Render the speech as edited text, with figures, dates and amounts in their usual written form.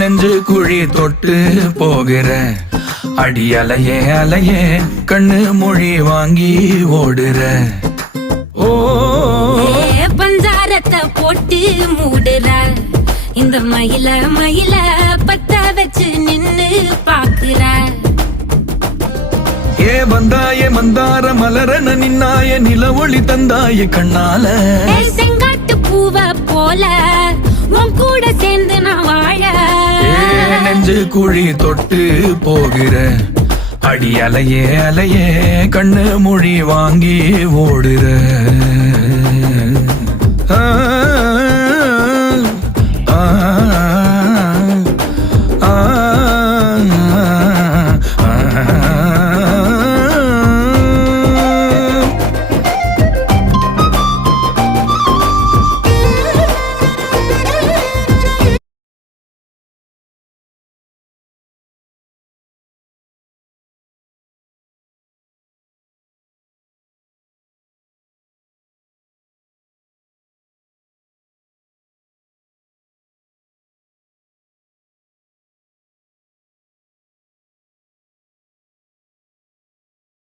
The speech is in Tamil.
நெஞ்சு குழி தொட்டு போகிற அடி அலையே அலையே கண்ணு மொழி வாங்கி ஓடுற. ஓ பஞ்சாரத்தை போட்டு மூடுற இந்த மயில மயில பத்த வச்சு நின்னு பாக்குற. ஏ வந்தாய மந்தார மலரன நின்னாய நில ஒளி தந்தாய கண்ணால. செங்காட்டு பூவ போல உன் கூட சேர்ந்து நான் வாழ. நெஞ்சு குழி தொட்டு போகிற அடி அலையே அலையே கண்ணு மொழி வாங்கி ஓடுற. ஆ ஆ